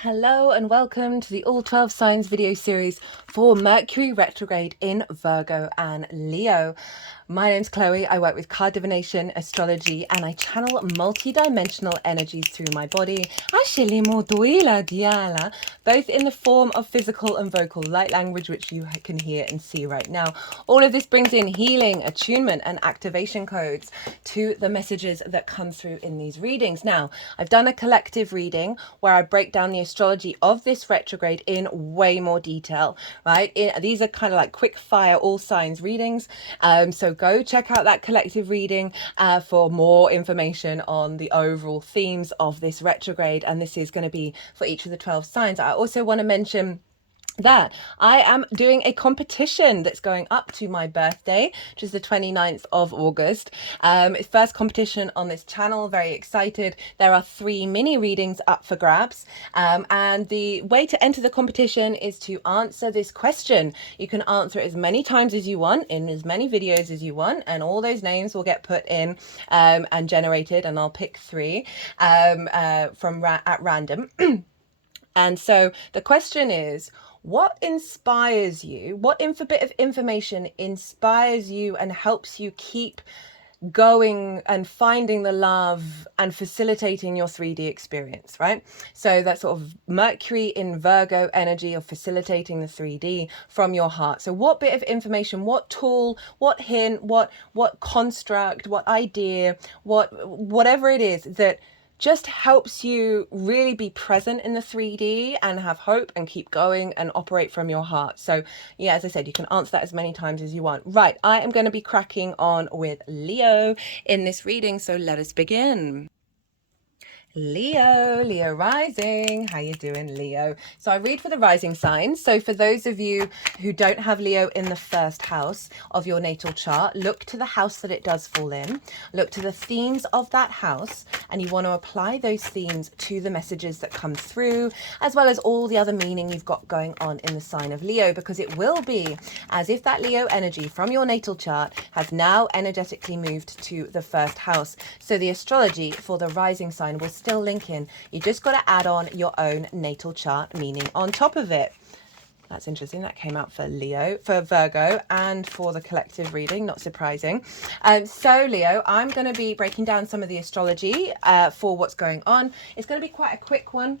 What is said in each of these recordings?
Hello and welcome to the All 12 Signs video series for Mercury Retrograde in Virgo and Leo. My name's Chloe. I work with card divination, astrology, and I channel multi-dimensional energies through my body, both in the form of physical and vocal light language, which you can hear and see right now. All of this brings in healing, attunement, and activation codes to the messages that come through in these readings. Now, I've done a collective reading where I break down the astrology of this retrograde in way more detail, right? These are kind of like quick fire all signs readings. So go check out that collective reading for more information on the overall themes of this retrograde. And this is going to be for each of the 12 signs. I also want to mention that I am doing a competition that's going up to my birthday, which is the 29th of August. It's first competition on this channel. Very excited. There are 3 mini readings up for grabs. And the way to enter the competition is to answer this question. You can answer it as many times as you want in as many videos as you want, and all those names will get put in and generated, and I'll pick 3 at random. And so the question is, what inspires you? What bit of information inspires you and helps you keep going and finding the love and facilitating your 3D experience, right? So that's sort of Mercury in Virgo energy of facilitating the 3D from your heart. So what bit of information, what tool, what hint, what construct, what idea, whatever it is that just helps you really be present in the 3D and have hope and keep going and operate from your heart. So yeah, as I said, you can answer that as many times as you want. Right, I am going to be cracking on with Leo in this reading, so let us begin. Leo rising. How you doing, Leo? So I read for the rising signs. So for those of you who don't have Leo in the first house of your natal chart, look to the house that it does fall in. Look to the themes of that house, and you want to apply those themes to the messages that come through, as well as all the other meaning you've got going on in the sign of Leo, because it will be as if that Leo energy from your natal chart has now energetically moved to the first house. So the astrology for the rising sign will still link in. You just got to add on your own natal chart meaning on top of it. That's interesting. That came out for Leo, for Virgo, and for the collective reading. Not surprising. So Leo, I'm going to be breaking down some of the astrology for what's going on. It's going to be quite a quick one,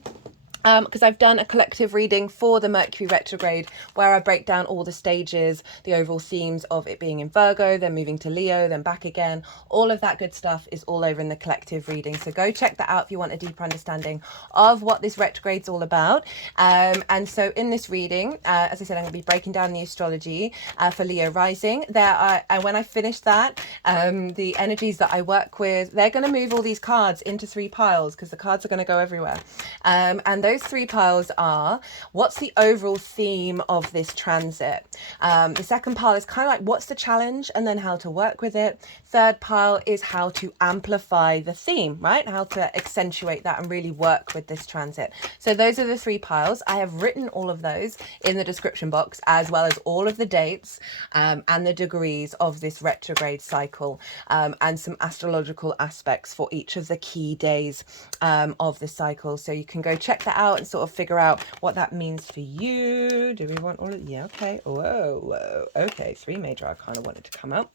because I've done a collective reading for the Mercury retrograde where I break down all the stages, the overall themes of it being in Virgo, then moving to Leo, then back again. All of that good stuff is all over in the collective reading. So go check that out if you want a deeper understanding of what this retrograde's all about. And so in this reading, as I said, I'm going to be breaking down the astrology for Leo rising. And when I finish that, the energies that I work with, they're going to move all these cards into 3 piles because the cards are going to go everywhere. And those 3 piles are, what's the overall theme of this transit? The second pile is kind of like, what's the challenge, and then how to work with it. Third pile is how to amplify the theme, right? How to accentuate that and really work with this transit. So those are the 3 piles. I have written all of those in the description box, as well as all of the dates and the degrees of this retrograde cycle, and some astrological aspects for each of the key days of the cycle. So you can go check that out and sort of figure out what that means for you. Do we want all of, yeah, okay. Whoa, okay. 3 major arcana wanted to come out.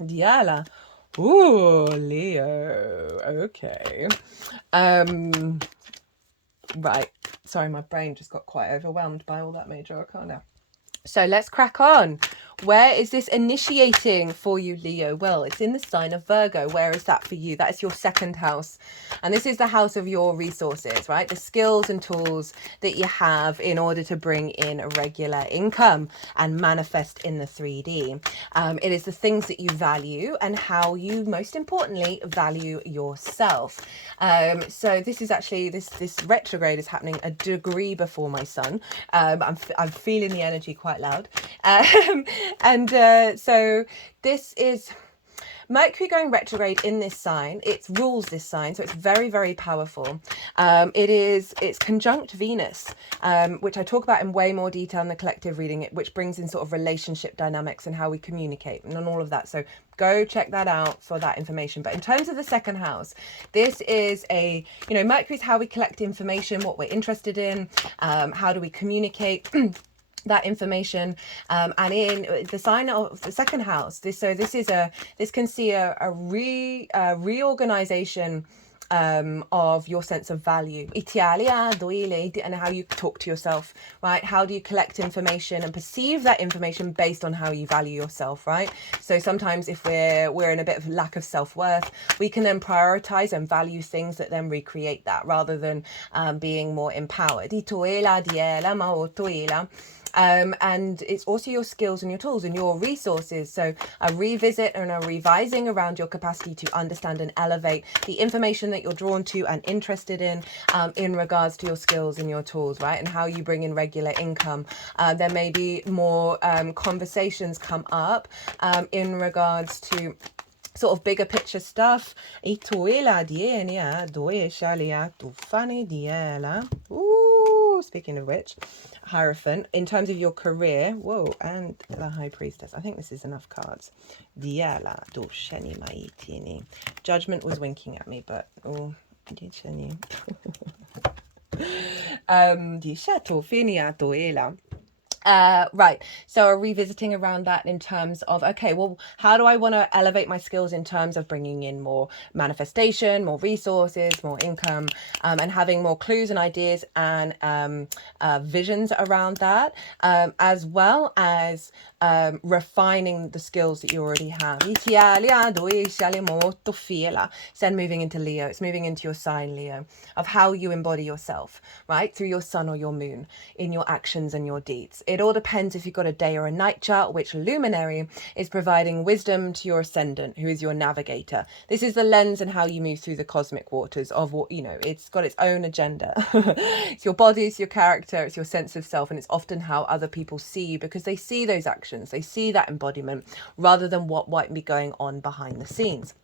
Diala. Ooh, Leo. Okay. Right. Sorry, my brain just got quite overwhelmed by all that major arcana. So let's crack on. Where is this initiating for you, Leo? Well, it's in the sign of Virgo. Where is that for you? That is your 2nd house. And this is the house of your resources, right? The skills and tools that you have in order to bring in a regular income and manifest in the 3D. It is the things that you value and how you, most importantly, value yourself. So this is actually, this retrograde is happening a degree before my sun. I'm feeling the energy quite loud. So this is Mercury going retrograde in this sign, it rules this sign, so it's very, very powerful. It's conjunct Venus, which I talk about in way more detail in the collective reading, which brings in sort of relationship dynamics and how we communicate and all of that. So go check that out for that information. But in terms of the second house, this is Mercury's how we collect information, what we're interested in, how do we communicate that information, and in the sign of the second house, this can see a reorganization of your sense of value, and how you talk to yourself, right? How do you collect information and perceive that information based on how you value yourself, right? So sometimes if we're in a bit of lack of self-worth, we can then prioritize and value things that then recreate that rather than being more empowered. And it's also your skills and your tools and your resources. So a revisit and a revising around your capacity to understand and elevate the information that you're drawn to and interested in regards to your skills and your tools, right? And how you bring in regular income. There may be more conversations come up in regards to sort of bigger picture stuff. Ooh, speaking of which, Hierophant, in terms of your career, whoa, and the High Priestess. I think this is enough cards. Judgment was winking at me, but oh, right, so revisiting around that in terms of, okay, well, how do I want to elevate my skills in terms of bringing in more manifestation, more resources, more income, and having more clues and ideas and visions around that, as well as refining the skills that you already have. Then moving into Leo, it's moving into your sign, Leo, of how you embody yourself, right, through your sun or your moon, in your actions and your deeds. It all depends if you've got a day or a night chart, which luminary is providing wisdom to your ascendant, who is your navigator. This is the lens and how you move through the cosmic waters of what, it's got its own agenda. It's your body, it's your character, it's your sense of self, and it's often how other people see you because they see those actions, they see that embodiment rather than what might be going on behind the scenes.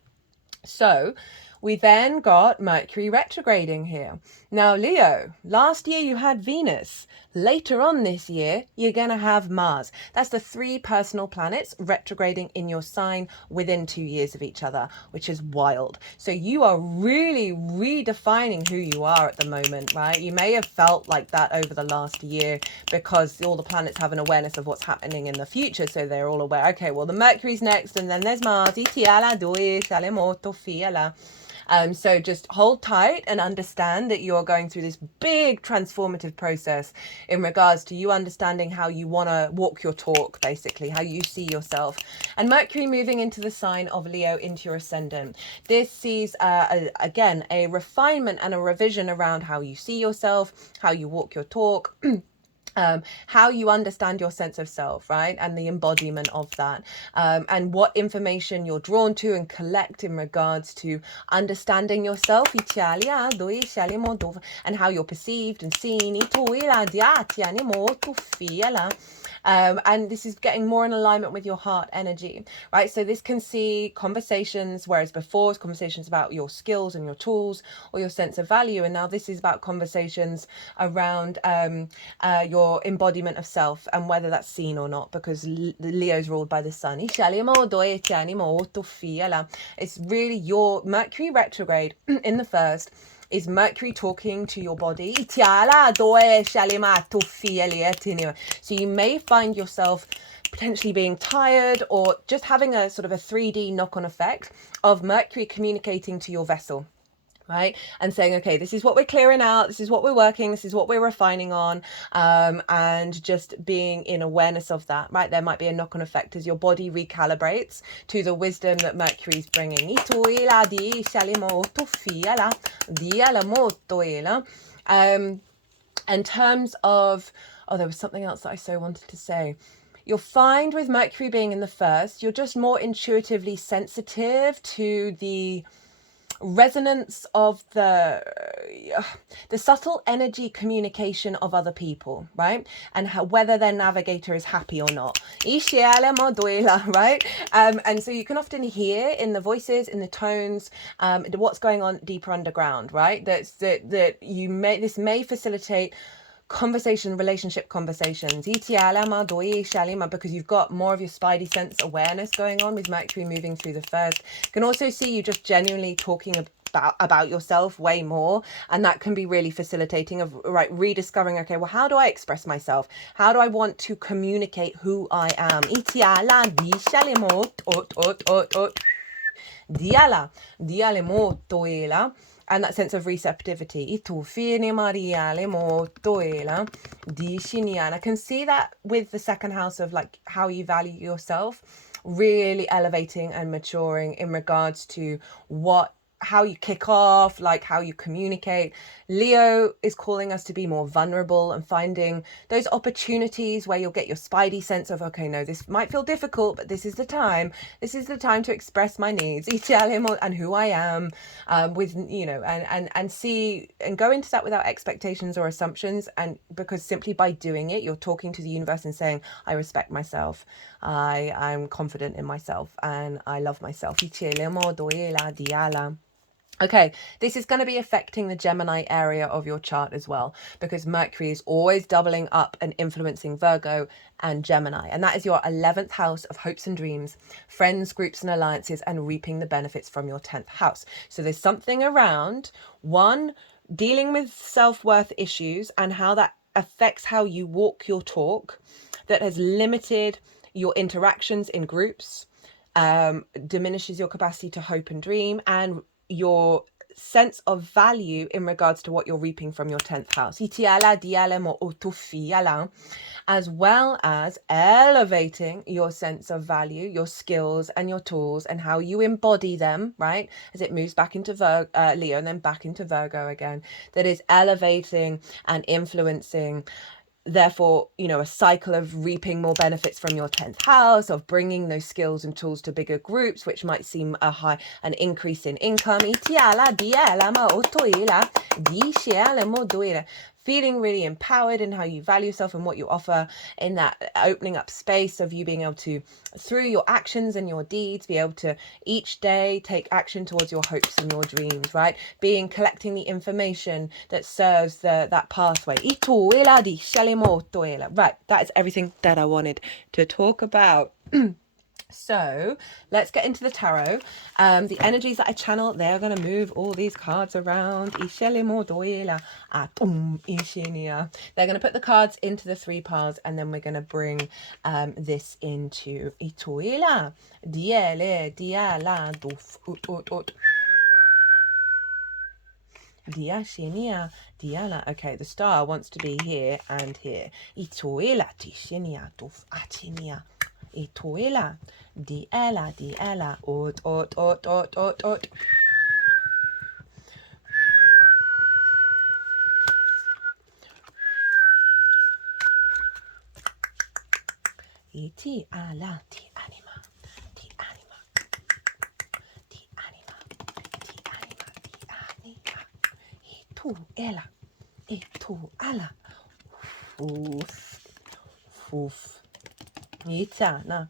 So we then got Mercury retrograding here. Now, Leo, last year you had Venus. Later on this year, you're going to have Mars. That's the 3 personal planets retrograding in your sign within 2 years of each other, which is wild. So you are really redefining who you are at the moment, right? You may have felt like that over the last year because all the planets have an awareness of what's happening in the future. So they're all aware, okay, well, the Mercury's next and then there's Mars. So just hold tight and understand that you're going through this big transformative process in regards to you understanding how you want to walk your talk, basically, how you see yourself. And Mercury moving into the sign of Leo into your ascendant. This sees, again, a refinement and a revision around how you see yourself, how you walk your talk. How you understand your sense of self, right? And the embodiment of that. And what information you're drawn to and collect in regards to understanding yourself. And how you're perceived and seen. And this is getting more in alignment with your heart energy, right? So this can see conversations, whereas before it's conversations about your skills and your tools or your sense of value. And now this is about conversations around your embodiment of self and whether that's seen or not, because Leo's ruled by the sun. It's really your Mercury retrograde in the first is Mercury talking to your body. So you may find yourself potentially being tired or just having a sort of a 3D knock-on effect of Mercury communicating to your vessel. Right, and saying, okay, this is what we're clearing out, this is what we're working, this is what we're refining on, and just being in awareness of that, right? There might be a knock-on effect as your body recalibrates to the wisdom that Mercury's bringing. In terms of, there was something else that I so wanted to say. You'll find with Mercury being in the first, you're just more intuitively sensitive to the resonance of the subtle energy communication of other people, right? And how, whether their navigator is happy or not. Right? And so you can often hear in the voices, in the tones, what's going on deeper underground, right? That you may, this may facilitate relationship conversations, because you've got more of your spidey sense awareness going on with Mercury moving through the first. You can also see you just genuinely talking about yourself way more, and that can be really facilitating of rediscovering, okay, well, how do I express myself? How do I want to communicate who I am? And that sense of receptivity. I can see that with the second house of like how you value yourself, really elevating and maturing in regards to how you kick off, like how you communicate. Leo is calling us to be more vulnerable and finding those opportunities where you'll get your spidey sense of, okay, no, this might feel difficult, but this is the time to express my needs and who I am, with, you know, and see and go into that without expectations or assumptions. And because simply by doing it, you're talking to the universe and saying, I respect myself, I'm confident in myself, and I love myself. Okay, this is going to be affecting the Gemini area of your chart as well, because Mercury is always doubling up and influencing Virgo and Gemini. And that is your 11th house of hopes and dreams, friends, groups and alliances, and reaping the benefits from your 10th house. So there's something around, one, dealing with self-worth issues and how that affects how you walk your talk, that has limited your interactions in groups, diminishes your capacity to hope and dream, and your sense of value in regards to what you're reaping from your 10th house, as well as elevating your sense of value, your skills and your tools, and how you embody them, right, as it moves back into Leo and then back into Virgo again. That is elevating and influencing, therefore, you know, a cycle of reaping more benefits from your 10th house, of bringing those skills and tools to bigger groups, which might seem an increase in income. Feeling really empowered in how you value yourself and what you offer, in that opening up space of you being able to, through your actions and your deeds, be able to each day take action towards your hopes and your dreams, right? Collecting the information that serves that pathway. Right, that is everything that I wanted to talk about. So let's get into the tarot. The energies that I channel, they're going to move all these cards around. They're going to put the cards into the 3 piles, and then we're going to bring this into Itoila. Okay, the star wants to be here and here. Itoila, diela, ot. Iti ala, ti anima, ti anima, ti anima, ti anima, ti anima. Itu ala, fuf. Itana,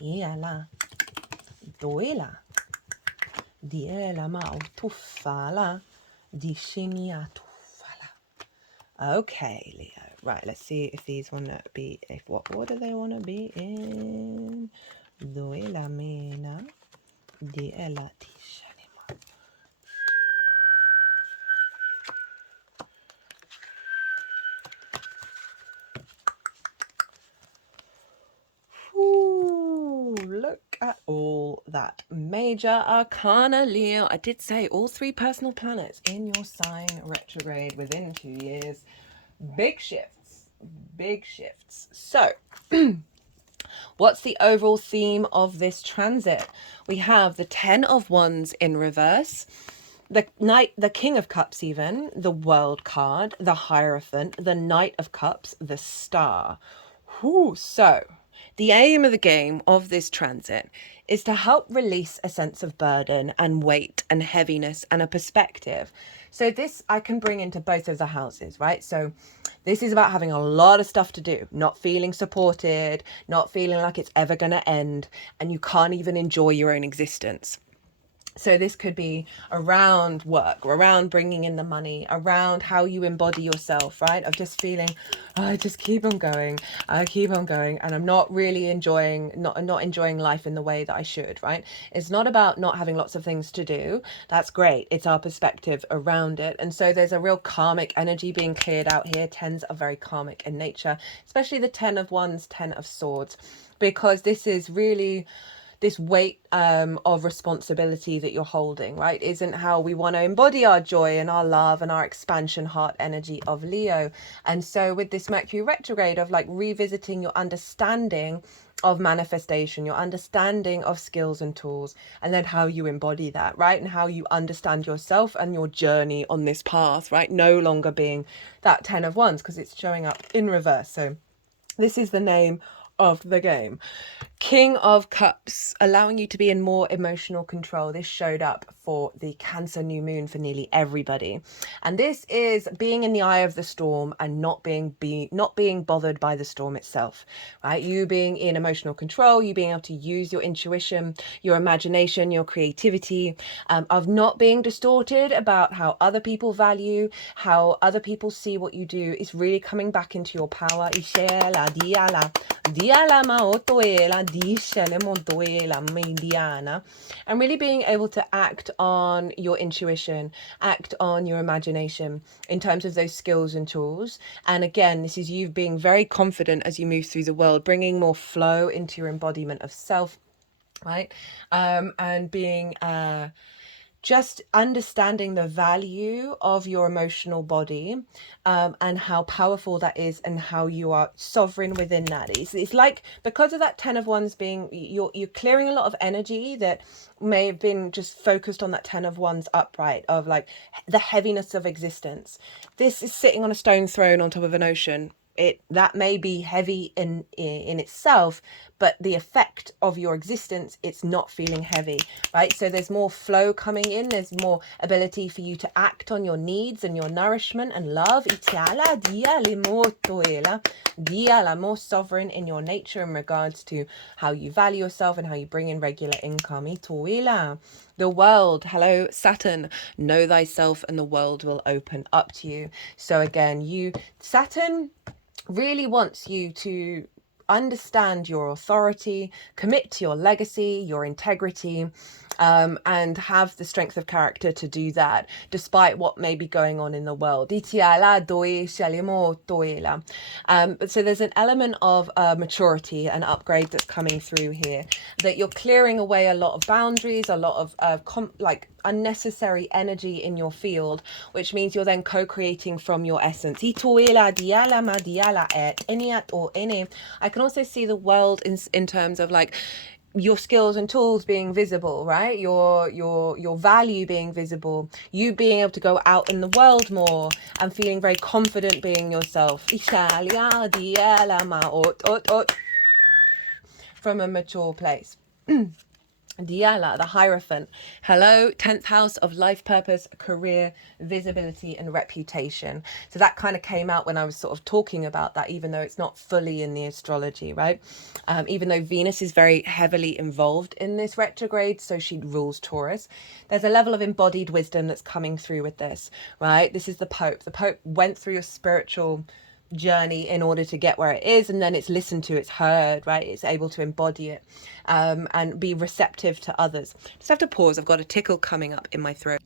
iala, doela, diela mau tufala, dishinia tufala. Okay, Leo. Right, let's see if these want to be, what order they want to be in. Doela mena, diela tishanima. Look at all that major arcana, Leo. I did say all 3 personal planets in your sign retrograde within 2 years. Big shifts. So what's the overall theme of this transit? We have the 10 of Wands in reverse, the King of Cups, even the World card, the Hierophant, the Knight of Cups, the Star. So The aim of the game of this transit is to help release a sense of burden and weight and heaviness and a perspective. So this I can bring into both of the houses, right? So this is about having a lot of stuff to do, not feeling supported, not feeling like it's ever going to end, and you can't even enjoy your own existence. So this could be around work, around bringing in the money, around how you embody yourself, right? Of just feeling, oh, I just keep on going, I keep on going, and I'm not really enjoying, not enjoying life in the way that I should, right? It's not about not having lots of things to do. That's great. It's our perspective around it. And so there's a real karmic energy being cleared out here. Tens are very karmic in nature, especially the 10 of Wands, 10 of Swords, because this is really this weight of responsibility that you're holding, right? Isn't how we want to embody our joy and our love and our expansion heart energy of Leo. And so with this Mercury retrograde of like revisiting your understanding of manifestation, your understanding of skills and tools, and then how you embody that, right? And how you understand yourself and your journey on this path, right? No longer being that 10 of Wands because it's showing up in reverse. So this is the name of the game. King of Cups, allowing you to be in more emotional control. This showed up for the Cancer new moon for nearly everybody. And this is being in the eye of the storm and not being bothered by the storm itself, right? You being in emotional control, you being able to use your intuition, your imagination, your creativity, of not being distorted about how other people value, how other people see what you do. Is really coming back into your power. And really being able to act on your intuition, act on your imagination in terms of those skills and tools. And again, this is you being very confident as you move through the world, bringing more flow into your embodiment of self, right? And being just understanding the value of your emotional body, and how powerful that is and how you are sovereign within that. It's like, because of that 10 of Wands being, you're clearing a lot of energy that may have been just focused on that 10 of Wands upright of like the heaviness of existence. This is sitting on a stone throne on top of an ocean. That may be heavy in itself, but the effect of your existence, it's not feeling heavy, right? So there's more flow coming in, there's more ability for you to act on your needs and your nourishment and love. More sovereign in your nature in regards to how you value yourself and how you bring in regular income. The world, hello Saturn, know thyself and the world will open up to you. So again, Saturn really wants you to understand your authority, commit to your legacy, your integrity, and have the strength of character to do that, despite what may be going on in the world. So there's an element of maturity and upgrade that's coming through here, that you're clearing away a lot of boundaries, a lot of unnecessary energy in your field, which means you're then co-creating from your essence. I can also see the world in terms of like your skills and tools being visible, right? Your value being visible, you being able to go out in the world more and feeling very confident being yourself from a mature place. Diala, the Hierophant. Hello, 10th house of life purpose, career, visibility, and reputation. So that kind of came out when I was sort of talking about that, even though it's not fully in the astrology, right? Even though Venus is very heavily involved in this retrograde, so she rules Taurus. There's a level of embodied wisdom that's coming through with this, right? This is the Pope. The Pope went through your spiritual journey in order to get where it is, and then it's listened to, it's heard, right? It's able to embody it, and be receptive to others. Just have to pause, I've got a tickle coming up in my throat,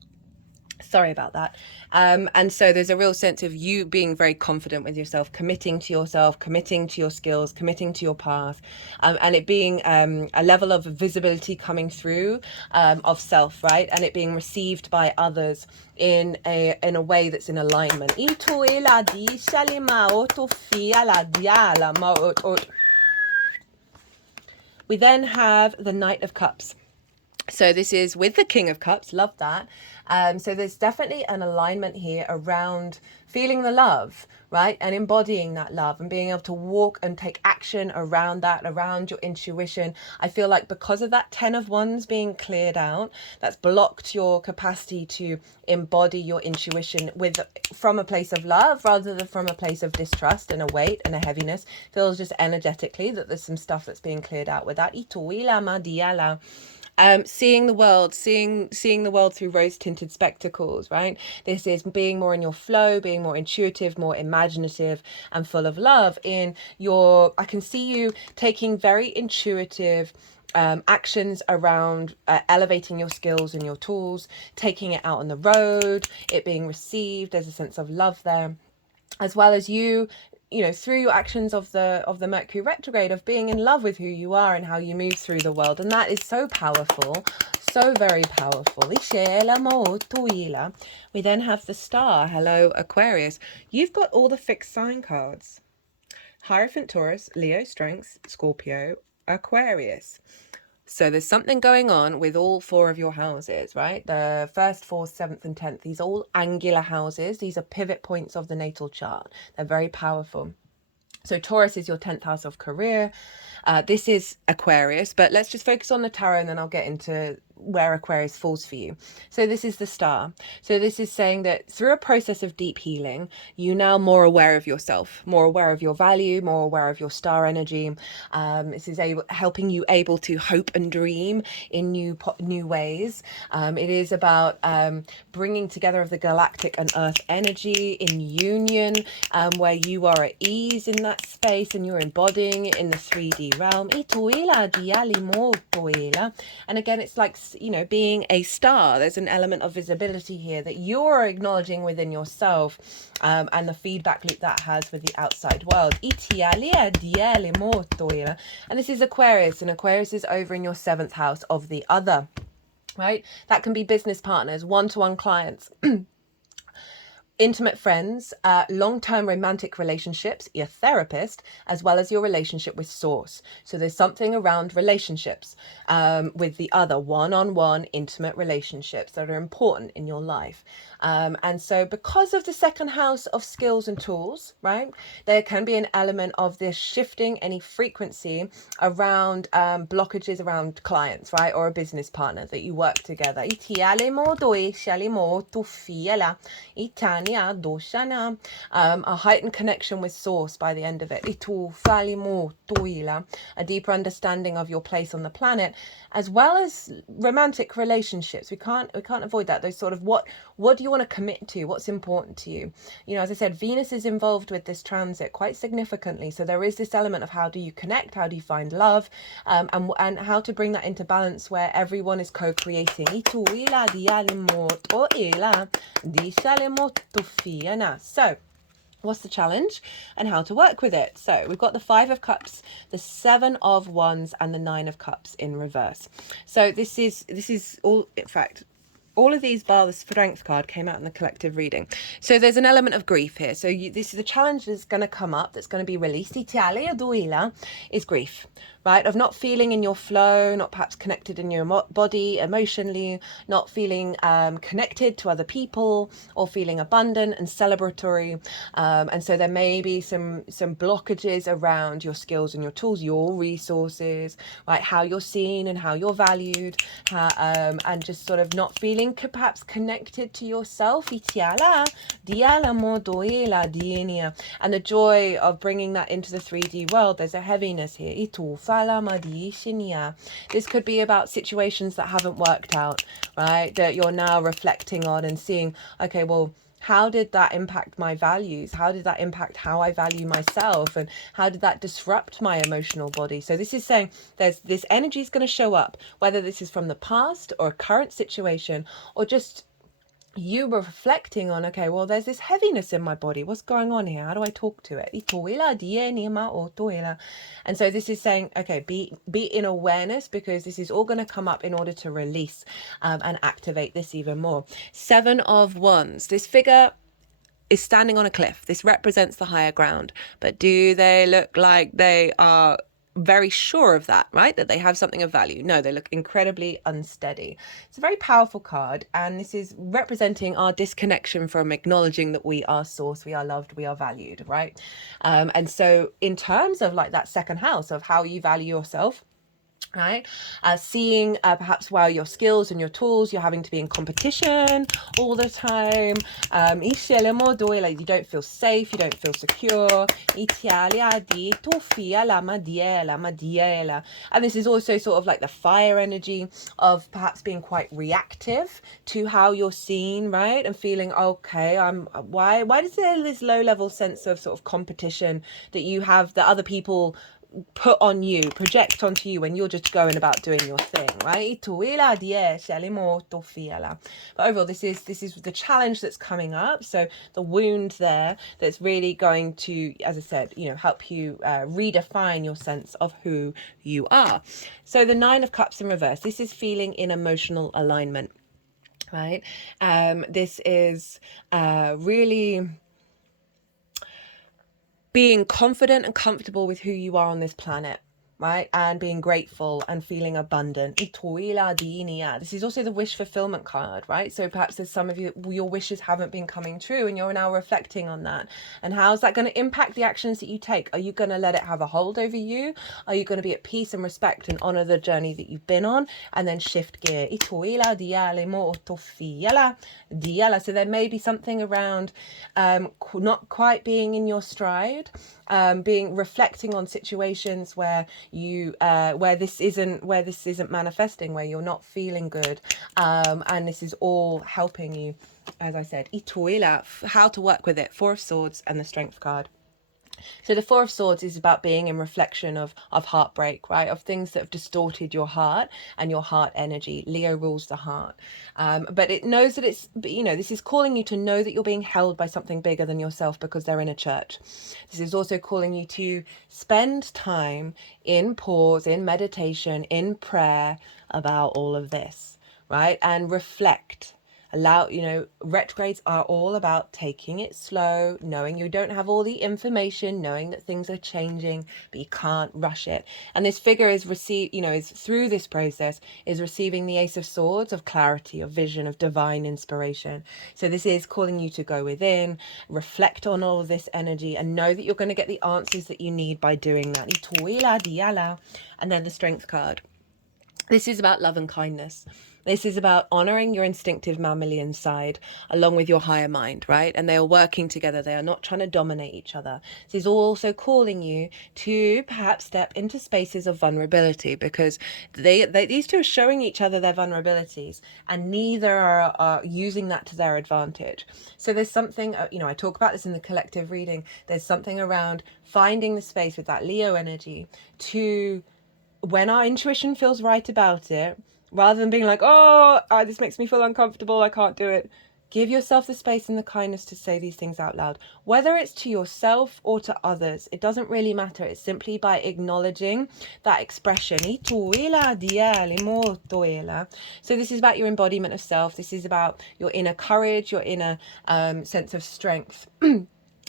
sorry about that. And so there's a real sense of you being very confident with yourself, committing to yourself, committing to your skills, committing to your path, and it being a level of visibility coming through, of self, right? And it being received by others in a way that's in alignment. We then have the Knight of Cups. So this is with the King of Cups, love that. So there's definitely an alignment here around feeling the love, right? And embodying that love and being able to walk and take action around that, around your intuition. I feel like because of that 10 of Wands being cleared out, that's blocked your capacity to embody your intuition from a place of love rather than from a place of distrust and a weight and a heaviness. Feels just energetically that there's some stuff that's being cleared out with that. Seeing the world, seeing the world through rose-tinted spectacles, right? This is being more in your flow, being more intuitive, more imaginative, and full of love. I can see you taking very intuitive actions around elevating your skills and your tools, taking it out on the road, it being received. There's a sense of love there, as well as through your actions of the Mercury retrograde, of being in love with who you are and how you move through the world. And that is so powerful, so very powerful. We then have the star. Hello, Aquarius. You've got all the fixed sign cards: Hierophant, Taurus, Leo, Strengths, Scorpio, Aquarius. So there's something going on with all 4 of your houses, right? The 1st, 4th, 7th, and 10th. These are all angular houses. These are pivot points of the natal chart. They're very powerful. So Taurus is your 10th house of career. This is Aquarius, but let's just focus on the tarot and then I'll get into where Aquarius falls for you. So this is the star. So this is saying that through a process of deep healing, you now more aware of yourself, more aware of your value, more aware of your star energy. This is helping you able to hope and dream in new ways. It is about bringing together of the galactic and earth energy in union, where you are at ease in that space and you're embodying it in the 3D realm. And again, it's like, being a star. There's an element of visibility here that you're acknowledging within yourself, and the feedback loop that has with the outside world. And this is Aquarius, and Aquarius is over in your 7th house of the other, right? That can be business partners, one-to-one clients, intimate friends, long-term romantic relationships, your therapist, as well as your relationship with source. So there's something around relationships with the other, one-on-one intimate relationships that are important in your life. And so because of the 2nd house of skills and tools, right, there can be an element of this shifting any frequency around blockages around clients, right, or a business partner that you work together. A heightened connection with source by the end of it. A deeper understanding of your place on the planet, as well as romantic relationships. We can't avoid that. Those sort of what do you want to commit to? What's important to you? As I said, Venus is involved with this transit quite significantly. So there is this element of how do you connect? How do you find love? And how to bring that into balance where everyone is co-creating. So what's the challenge and how to work with it? So we've got the 5 of Cups, the 7 of Wands, and the 9 of Cups in reverse. So this is all, in fact, all of these bar the Strength card came out in the collective reading. So there's an element of grief here. So this is a challenge that's going to come up, that's going to be released. Is grief, right? Of not feeling in your flow, not perhaps connected in your body emotionally, not feeling connected to other people, or feeling abundant and celebratory. And so there may be some blockages around your skills and your tools, your resources, right? How you're seen and how you're valued, and just sort of not feeling perhaps connected to yourself. And the joy of bringing that into the 3D world, there's a heaviness here. This could be about situations that haven't worked out, right? That you're now reflecting on and seeing, okay, well, how did that impact my values? How did that impact how I value myself? And how did that disrupt my emotional body? So this is saying there's this energy is going to show up, whether this is from the past or a current situation, or just you were reflecting on, okay, well, there's this heaviness in my body. What's going on here? How do I talk to it? And so this is saying, okay, be in awareness, because this is all going to come up in order to release and activate this even more. 7 of Wands. This figure is standing on a cliff. This represents the higher ground. But do they look like they are very sure of that, right? That they have something of value. No, they look incredibly unsteady. It's a very powerful card, and this is representing our disconnection from acknowledging that we are source, we are loved, we are valued, right? And so in terms of like that second house of how you value yourself, right, seeing perhaps while your skills and your tools, you're having to be in competition all the time, like you don't feel safe, you don't feel secure, and this is also sort of like the fire energy of perhaps being quite reactive to how you're seen, right, and feeling okay, why does there this low level sense of sort of competition that you have, that other people put on you, project onto you when you're just going about doing your thing, right? But overall, this is the challenge that's coming up. So the wound there that's really going to, as I said, help you redefine your sense of who you are. So the 9 of Cups in reverse, this is feeling in emotional alignment, right? This is really being confident and comfortable with who you are on this planet, right? And being grateful and feeling abundant. This is also the wish fulfillment card, right? So perhaps there's some of you, your wishes haven't been coming true and you're now reflecting on that. And how's that going to impact the actions that you take? Are you going to let it have a hold over you? Are you going to be at peace and respect and honor the journey that you've been on and then shift gear? So there may be something around not quite being in your stride, being reflecting on situations where you where this isn't manifesting, where you're not feeling good, and this is all helping you, as I said, how to work with it. 4 of Swords and the Strength card. So the 4 of Swords is about being in reflection of heartbreak, right? Of things that have distorted your heart and your heart energy. Leo rules the heart. But it knows that this is calling you to know that you're being held by something bigger than yourself because they're in a church. This is also calling you to spend time in pause, in meditation, in prayer about all of this, right? And reflect. Retrogrades are all about taking it slow, knowing you don't have all the information, knowing that things are changing, but you can't rush it. And this figure is through this process is receiving the Ace of Swords of clarity, of vision, of divine inspiration. So this is calling you to go within, reflect on all of this energy, and know that you're going to get the answers that you need by doing that. And then the Strength card. This is about love and kindness. This is about honoring your instinctive mammalian side along with your higher mind, right? And they are working together. They are not trying to dominate each other. This is also calling you to perhaps step into spaces of vulnerability, because these two are showing each other their vulnerabilities and neither are using that to their advantage. So there's something, I talk about this in the collective reading. There's something around finding the space with that Leo energy to, when our intuition feels right about it, rather than being like, this makes me feel uncomfortable, I can't do it. Give yourself the space and the kindness to say these things out loud. Whether it's to yourself or to others, it doesn't really matter. It's simply by acknowledging that expression. So this is about your embodiment of self. This is about your inner courage, your inner sense of strength.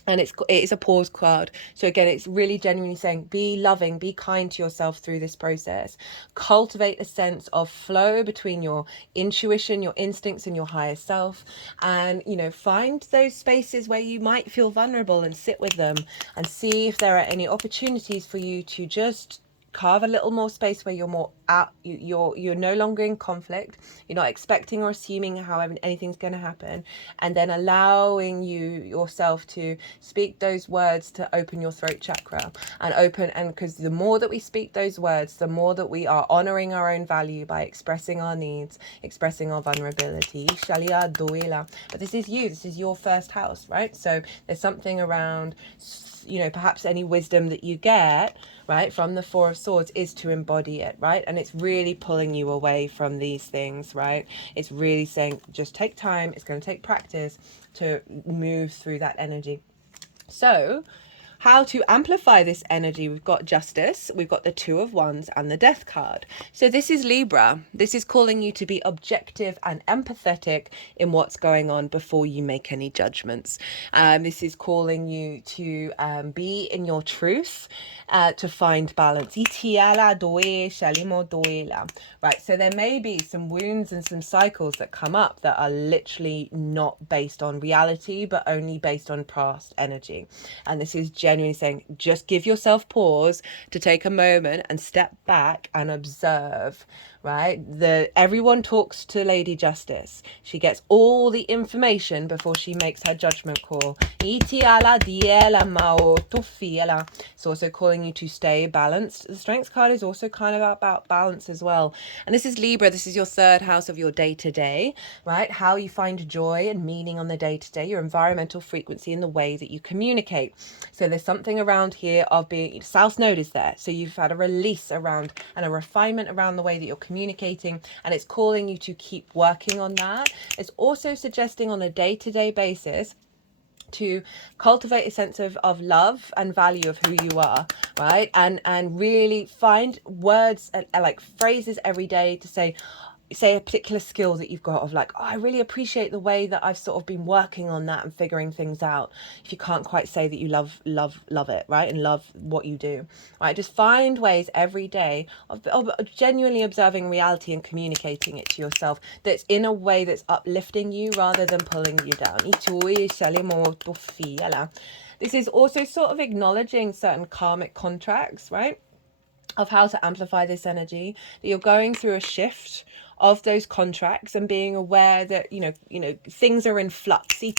And it is a pause card. So again, it's really genuinely saying, be loving, be kind to yourself through this process. Cultivate a sense of flow between your intuition, your instincts, and your higher self. And, find those spaces where you might feel vulnerable and sit with them and see if there are any opportunities for you to just carve a little more space where you're more out, you're no longer in conflict, you're not expecting or assuming how anything's going to happen, and then allowing yourself to speak those words to open your throat chakra and because the more that we speak those words, the more that we are honoring our own value by expressing our needs, expressing our vulnerability. But this is your first house, right? So there's something around, perhaps any wisdom that you get, right, from the 4 of Swords is to embody it, right? And it's really pulling you away from these things, right? It's really saying, just take time. It's going to take practice to move through that energy. So how to amplify this energy, we've got Justice, we've got the Two of Wands and the Death card. So this is Libra. This is calling you to be objective and empathetic in what's going on before you make any judgments. This is calling you to be in your truth, to find balance. Right, so there may be some wounds and some cycles that come up that are literally not based on reality, but only based on past energy. And this is genuinely saying, just give yourself pause to take a moment and step back and observe, right? Everyone talks to Lady Justice. She gets all the information before she makes her judgment call. It's also calling you to stay balanced. The Strength card is also kind of about balance as well. And this is Libra. This is your third house of your day-to-day, right? How you find joy and meaning on the day-to-day, your environmental frequency and the way that you communicate. So there's something around here of being, South Node is there. So you've had a release around and a refinement around the way that you're communicating, and it's calling you to keep working on that. It's also suggesting on a day-to-day basis to cultivate a sense of love and value of who you are, right? And really find words like phrases every day to say a particular skill that you've got of like, oh, I really appreciate the way that I've sort of been working on that and figuring things out. If you can't quite say that you love it, right? And love what you do, right? Just find ways every day of genuinely observing reality and communicating it to yourself that's in a way that's uplifting you rather than pulling you down. This is also sort of acknowledging certain karmic contracts, right? Of how to amplify this energy, that you're going through a shift of those contracts and being aware that you know things are in flux. Two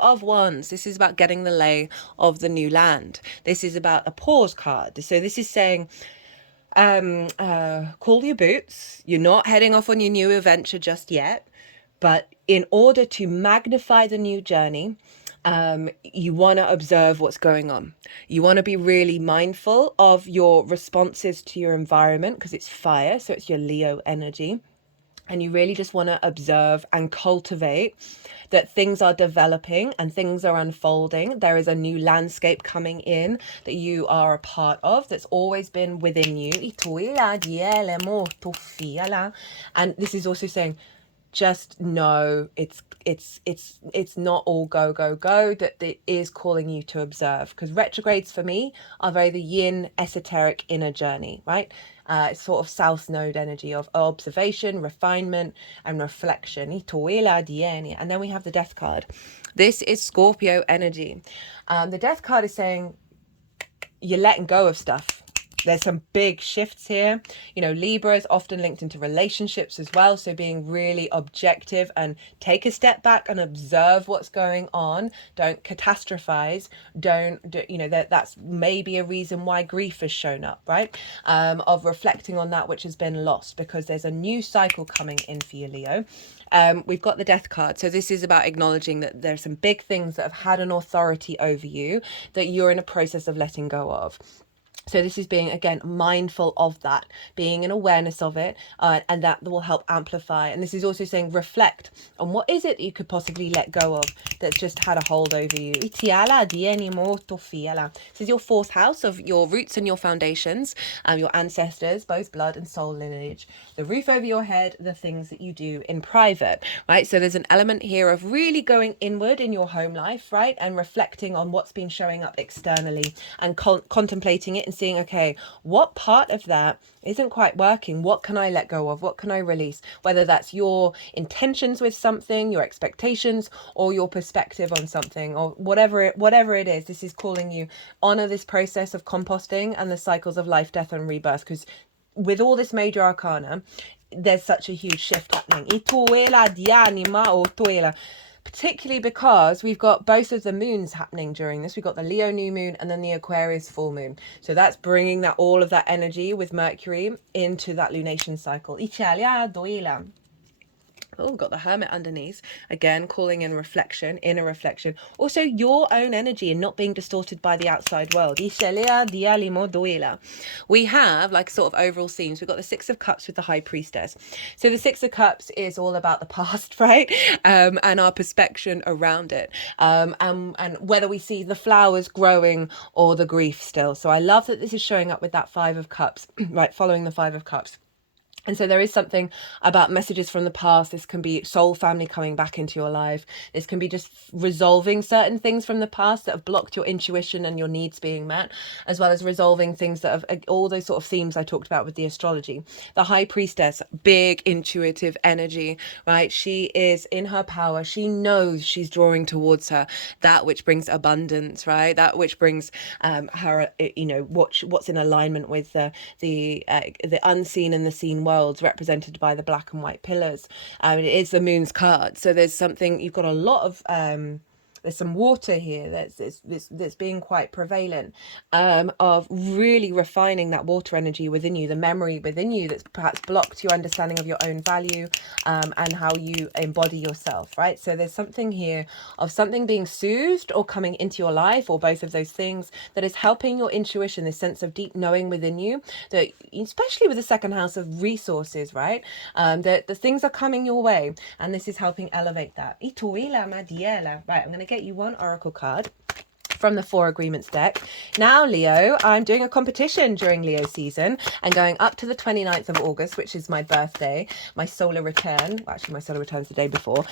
of Wands, this is about getting the lay of the new land. This is about a pause card. So this is saying call your boots. You're not heading off on your new adventure just yet, but in order to magnify the new journey, you want to observe what's going on. You want to be really mindful of your responses to your environment because it's fire, so it's your Leo energy. And you really just want to observe and cultivate that things are developing and things are unfolding. There is a new landscape coming in that you are a part of that's always been within you. And this is also saying, just know it's not all go that it is calling you to observe, because retrogrades for me are very the yin esoteric inner journey, right? It's sort of South Node energy of observation, refinement and reflection. And then we have the Death card. This is Scorpio energy. The Death card is saying you're letting go of stuff. There's some big shifts here. You know, Libra is often linked into relationships as well. So being really objective and take a step back and observe what's going on. Don't catastrophize. That's maybe a reason why grief has shown up, right? Of reflecting on that which has been lost, because there's a new cycle coming in for you, Leo. We've got the Death card. So this is about acknowledging that there's some big things that have had an authority over you that you're in a process of letting go of. So this is being, again, mindful of that, being an awareness of it, and that will help amplify. And this is also saying reflect on what is it that you could possibly let go of that's just had a hold over you. This is your fourth house of your roots and your foundations, your ancestors, both blood and soul lineage, the roof over your head, the things that you do in private, right? So there's an element here of really going inward in your home life, right? And reflecting on what's been showing up externally and contemplating it and seeing, okay, what part of that isn't quite working? What can I let go of? What can I release? Whether that's your intentions with something, your expectations, or your perspective on something, or whatever it is, this is calling you honor this process of composting and the cycles of life, death, and rebirth. Because with all this major arcana, there's such a huge shift happening. Particularly because we've got both of the moons happening during this. We've got the Leo new moon and then the Aquarius full moon. So that's bringing all of that energy with Mercury into that lunation cycle. Oh, got the Hermit underneath. Again, calling in reflection, inner reflection. Also, your own energy and not being distorted by the outside world. We have, like, sort of overall themes. We've got the Six of Cups with the High Priestess. So the Six of Cups is all about the past, right? And our perspective around it. And whether we see the flowers growing or the grief still. So I love that this is showing up with that Five of Cups, right? Following the Five of Cups. And so there is something about messages from the past. This can be soul family coming back into your life. This can be just resolving certain things from the past that have blocked your intuition and your needs being met, as well as resolving things that have all those sort of themes I talked about with the astrology. The High Priestess, big intuitive energy, right? She is in her power. She knows she's drawing towards her that which brings abundance, right? That which brings her, you know, what's in alignment with the unseen and the seen world, represented by the black and white pillars. It is the moon's card, so there's something, you've got a lot of there's some water here that's being quite prevalent, of really refining that water energy within you, the memory within you that's perhaps blocked your understanding of your own value, and how you embody yourself, right? So there's something here of something being soothed or coming into your life, or both of those things, that is helping your intuition, this sense of deep knowing within you, that especially with the second house of resources, right? That the things are coming your way, and this is helping elevate that. Right, I'm going to get you one oracle card from the Four Agreements deck. Now, Leo, I'm doing a competition during Leo season and going up to the 29th of August, which is my birthday, my solar return. Well, actually, my solar return's the day before.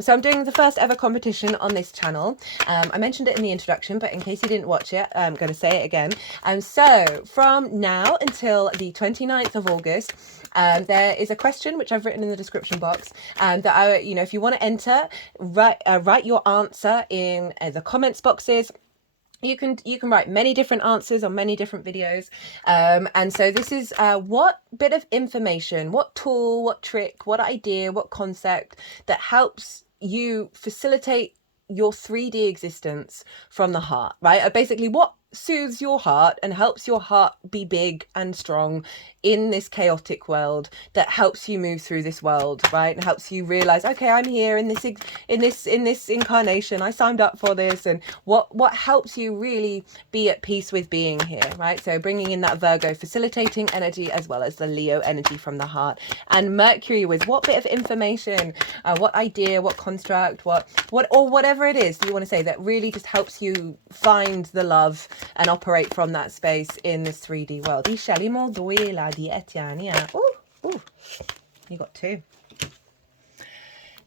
So I'm doing the first ever competition on this channel. I mentioned it in the introduction, but in case you didn't watch it, I'm going to say it again. So from now until the 29th of August, there is a question which I've written in the description box, that you know, if you want to enter, write your answer in the comments boxes. You can write many different answers on many different videos, and so this is what bit of information, what tool, what trick, what idea, what concept that helps you facilitate your 3D existence from the heart, right? Basically, what soothes your heart and helps your heart be big and strong in this chaotic world, that helps you move through this world, right? And helps you realize, okay, I'm here in this incarnation, I signed up for this, and what helps you really be at peace with being here, right? So bringing in that Virgo facilitating energy, as well as the Leo energy from the heart, and Mercury with what bit of information, what idea, what construct, what or whatever it is that you want to say that really just helps you find the love and operate from that space in this 3D world. Ooh, you got two.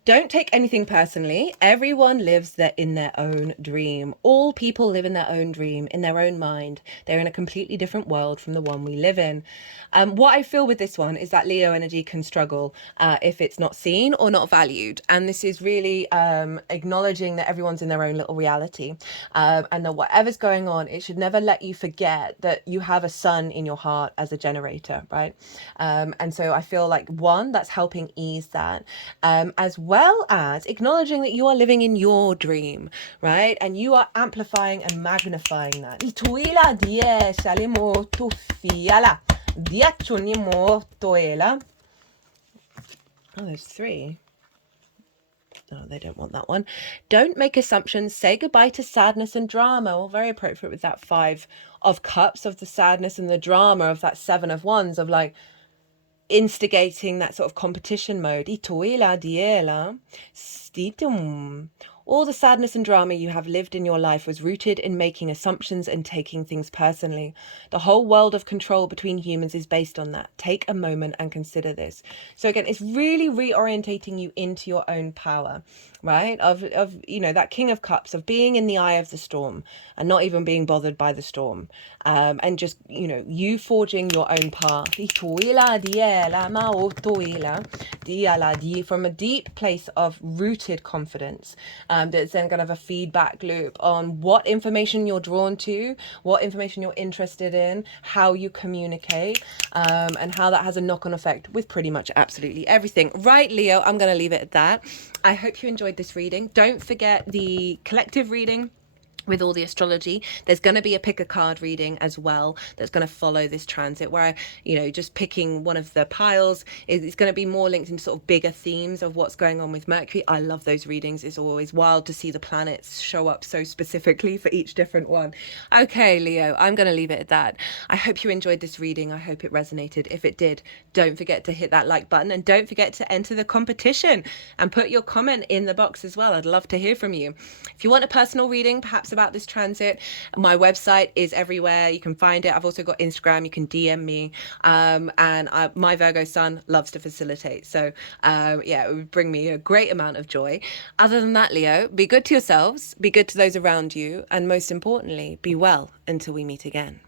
Don't take anything personally. Everyone lives in their own dream. All people live in their own dream, in their own mind. They're in a completely different world from the one we live in. What I feel with this one is that Leo energy can struggle if it's not seen or not valued. And this is really acknowledging that everyone's in their own little reality, and that whatever's going on, it should never let you forget that you have a sun in your heart as a generator, right? And so I feel like, one, that's helping ease that, as well as acknowledging that you are living in your dream, right? And you are amplifying and magnifying that. Oh, there's three. No, they don't want that one. Don't make assumptions. Say goodbye to sadness and drama. Well, very appropriate with that Five of Cups, of the sadness and the drama of that Seven of Wands, of like instigating that sort of competition mode. All the sadness and drama you have lived in your life was rooted in making assumptions and taking things personally. The whole world of control between humans is based on that. Take a moment and consider this. So again, it's really reorientating you into your own power, right? Of you know, that King of Cups, of being in the eye of the storm and not even being bothered by the storm, and just, you know, you forging your own path from a deep place of rooted confidence. That's then going to have a feedback loop on what information you're drawn to, what information you're interested in, how you communicate, and how that has a knock-on effect with pretty much absolutely everything. Right, Leo, I'm going to leave it at that. I hope you enjoyed this reading. Don't forget the collective reading with all the astrology. There's going to be a pick a card reading as well that's going to follow this transit, where just picking one of the piles is going to be more linked into sort of bigger themes of what's going on with Mercury. I love those readings. It's always wild to see the planets show up so specifically for each different one. Okay, Leo, I'm going to leave it at that. I hope you enjoyed this reading. I hope it resonated. If it did, don't forget to hit that like button, and don't forget to enter the competition and put your comment in the box as well. I'd love to hear from you. If you want a personal reading, perhaps about this transit, my website is everywhere. You can find it. I've also got Instagram. You can DM me. My Virgo sun loves to facilitate. So it would bring me a great amount of joy. Other than that, Leo, be good to yourselves, be good to those around you, and most importantly, be well until we meet again.